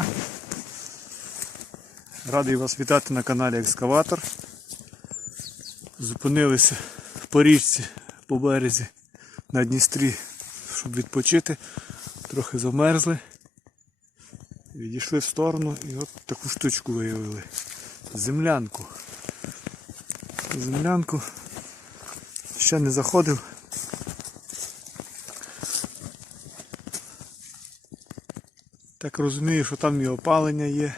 дня. Радий вас вітати на каналі Екскаватор. Зупинилися в порічці по березі на Дністрі, щоб відпочити. Трохи замерзли. Відійшли в сторону і от таку штучку виявили. Землянку. Землянку. Ще не заходив. Так розумію, що там і опалення є.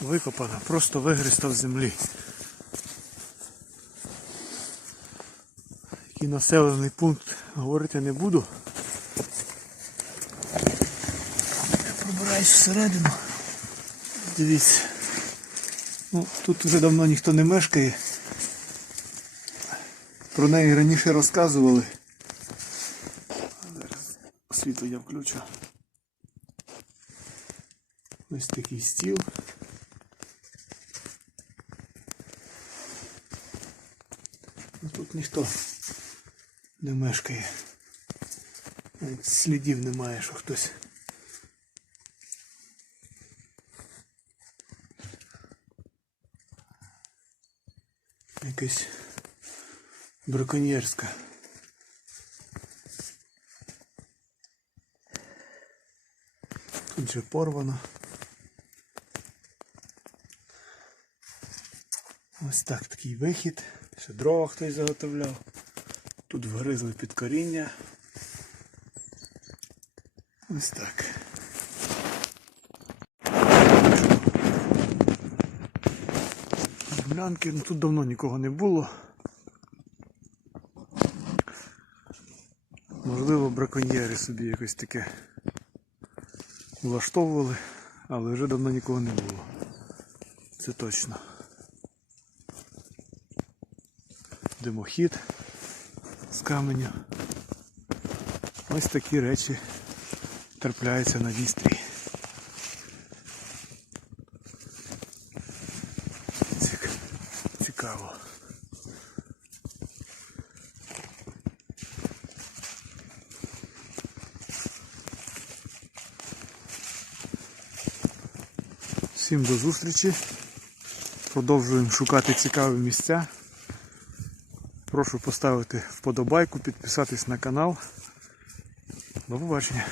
Викопана, просто вигриста в землі. Який населений пункт говорити не буду. Я пробираюсь всередину. Дивіться. Ну, тут вже давно ніхто не мешкає. Про неї раніше розказували. Зараз світло я включу. Ось такий стіл. Ну, Тут ніхто не мешкає. Навіть слідів немає, що хтось. Якась браконьєрська. Тут же порвано. Ось так такий вихід. Ще дрова хтось заготовляв. Тут вгризли під коріння. Ось так. Землянки, ну тут давно нікого не було. Можливо, браконьєри собі якось таке влаштовували, але вже давно нікого не було. Це точно. Димохід з каменю. Ось такі речі трапляються на Дністрі. Цік- Цікаво. Всім до зустрічі. Продовжуємо шукати цікаві місця. Прошу поставити вподобайку, підписатись на канал. До побачення.